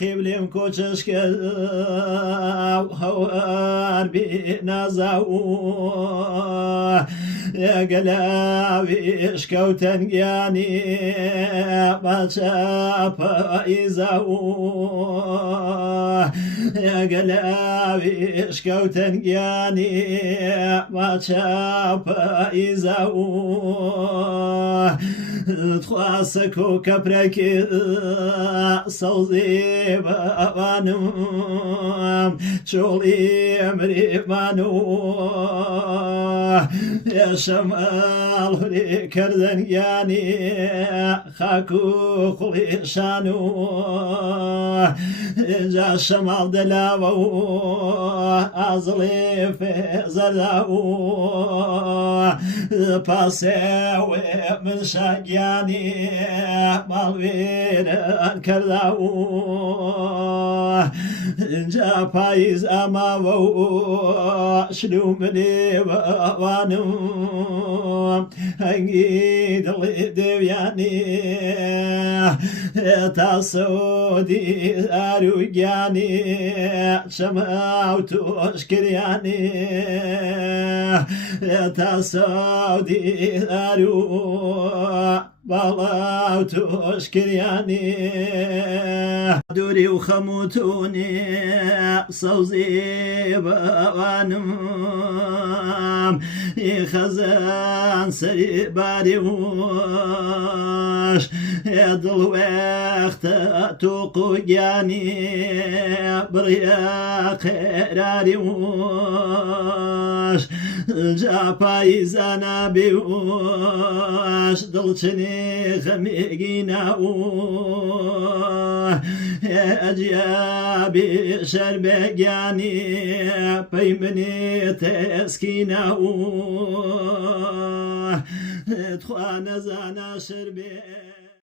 قبلم کوچشکل هوار بی نازاو گلاویش کوتنگیانی بچه پایزاو گلاویش کوتنگیانی بچه پایزاو تخواسكو كبرك صوزي بابانم شولي مريمانو يا شمال هري كردن يعني خاكو خلي شانو جا شمال دلاو ازلي في زلاو باسيوي من شاقياني مالوين كرداو جا بايز امامو شنو مني وانو هنگي دلي ديوياني تاسودي اروجاني شماوتو اشكرياني تاسودي ارو بالاوتو اشكرياني دوري وخموتوني صوزي بوانم خزان سري باري وش يدل وقت توقياني بريا خيراري وش جاباي زانا بيوش دلچني خميقينا أجيابي شربياني بيمني تسكينا تخوانا زانا شربي